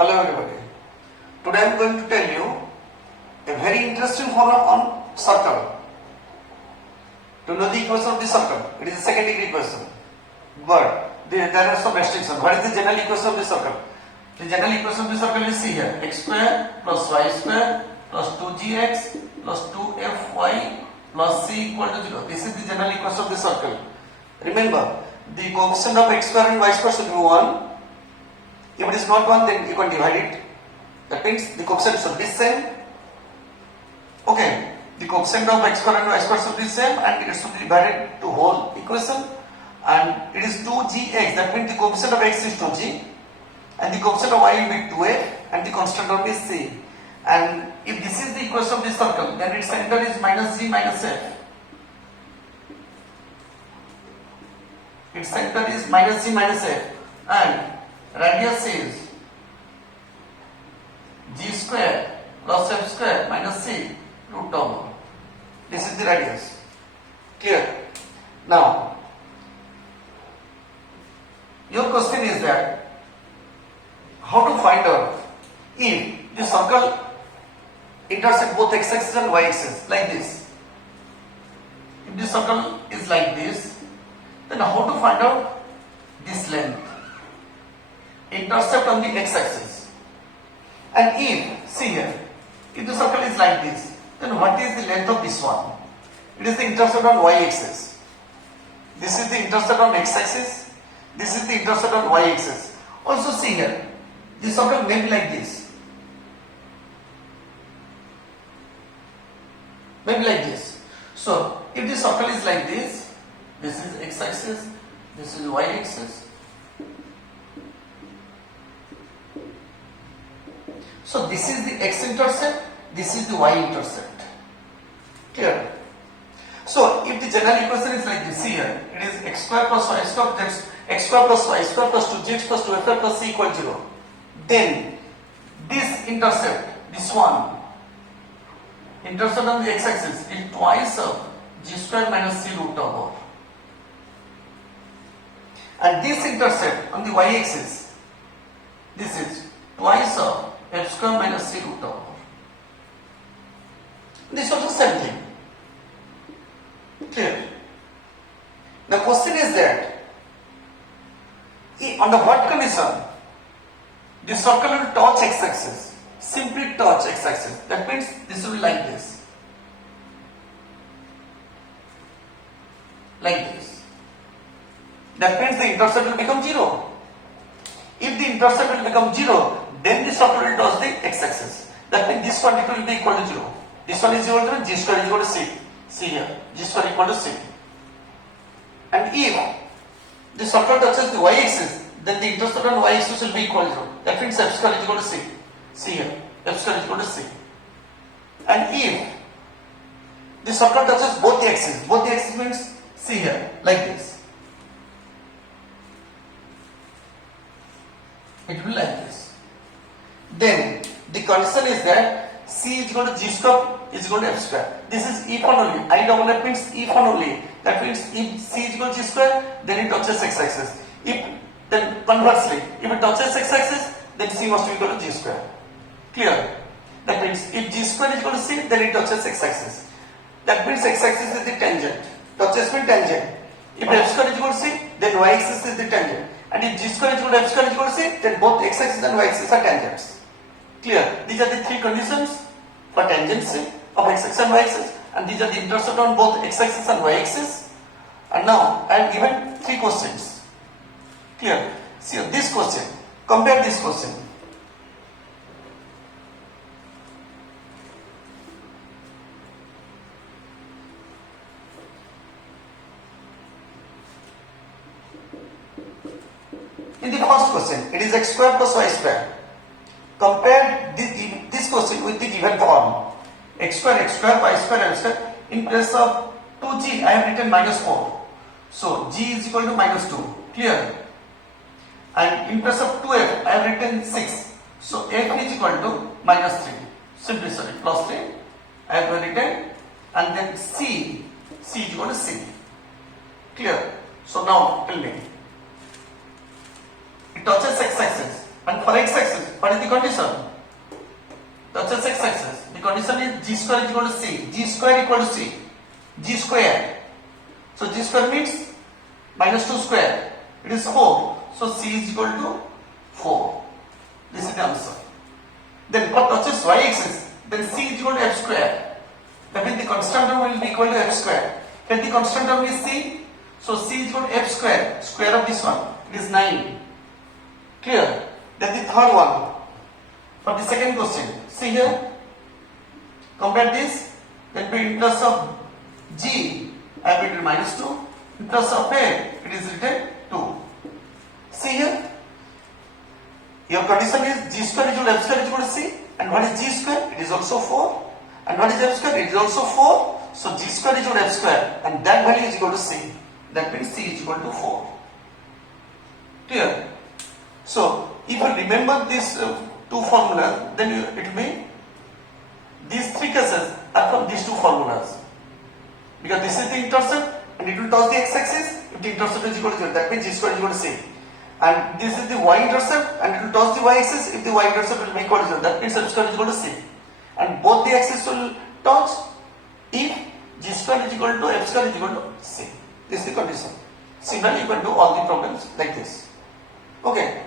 Hello everybody. Today I am going to tell you a very interesting formula on circle. To know the equation of the circle, it is a second degree equation. But there are some restrictions. What is the general equation of the circle? The general equation of the circle is see here: x square plus y square plus 2gx plus 2fy plus c equal to 0. This is the general equation of the circle. Remember, the coefficient of x square and y square should be 1. If it is not 1, then you can divide it. That means the coefficient should be same. Okay, the coefficient of x square and y square should be same and it should be divided to whole equation. And it is 2gx, that means the coefficient of x is 2g and the coefficient of y will be 2f and the constant term is c. And if this is the equation of the circle, then its center is minus g minus f. Its center is minus g minus f and radius is g square plus f square minus c root over. This is the radius. Clear? Now, your question is that how to find out if the circle intersects both x-axis and y-axis like this. If the circle is like this, then how to find out this length? Intercept on the x-axis. And if, see here, if the circle is like this, then what is the length of this one? It is the intercept on y-axis. This is the intercept on x-axis. This is the intercept on y-axis. Also see here, the circle may be like this. Maybe like this. So, if the circle is like this is x-axis, this is y-axis. So this is the x-intercept, this is the y-intercept. Clear? So if the general equation is like this here, it is x square plus y square, that's x square plus y square plus 2gx plus 2f plus c equal 0. Then this intercept, this one, intercept on the x-axis is twice of g square minus c root over. And this intercept on the y-axis, this is twice of f square minus c root over. This is also same thing. Clear? The question is that under what condition the circle will touch x-axis? Simply touch x-axis. That means this will be like this. Like this. That means the intercept will become 0. If the intercept will become 0, then the circle will touch the x-axis. That means this quantity will be equal to 0. This one is equal to g square is equal to c. See here, g square equal to c. And if the circle touches the y-axis, then the intercept on y-axis will be equal to 0. That means f square is equal to c. See here, f square is equal to c. And if the circle touches both the axes means see here, like this. It will be like this. Then the condition is that c is equal to g square is equal to f square. This is if and only. I double F means if and only. That means if c is equal to g square, then it touches x-axis. Then conversely, if it touches x-axis, then c must be equal to g square. Clear? That means if g square is equal to c, then it touches x-axis. That means x-axis is the tangent. Touches means tangent. If f square is equal to c, then y-axis is the tangent. And if g square is equal to f square is equal to c, then both x-axis and y-axis are tangents. Clear? These are the three conditions for tangency of x-axis and y-axis, and these are the intercept on both x-axis and y-axis. And now I have given three questions. Clear? See this question. Compare this question. In the first question, it is x square plus y square. Compare this question with the given form. X square, y square, m square. In place of 2g, I have written minus 4. So, g is equal to minus 2. Clear? And in place of 2f, I have written 6. So, f is equal to minus 3. Simply, plus 3. I have written. And then c is equal to c. Clear? So, now tell me. It touches x-axis. And for x-axis, What is the condition? That's a x-axis. The condition is g square is equal to c. G square equal to c. G square. So g square means minus 2 square. It is 4. So c is equal to 4. This is the answer. Then what touches y-axis? Then c is equal to f square. That means the constant term will be equal to f square. Here the constant term is c. So c is equal to f square. Square of this one. It is 9. Clear? Then the third one. For the second question. See here. Compare this. Then be interest of g. I have written minus 2. Interest of a. It is written 2. See here. Your condition is g square is equal to f square is equal to c. And what is g square? It is also 4. And what is f square? It is also 4. So g square is equal to f square. And that value is equal to c. That means c is equal to 4. Clear? So if you remember these two formulas, then it will be these three cases are from these two formulas. Because this is the intercept and it will touch the x-axis. If the intercept is equal to 0, that means g square is equal to c. And this is the y-intercept and it will touch the y-axis. If the y-intercept will be equal to 0, that means f square is equal to c. And both the axes will touch if g square is equal to f square is equal to c. This is the condition. Similarly, you can do all the problems like this. Okay.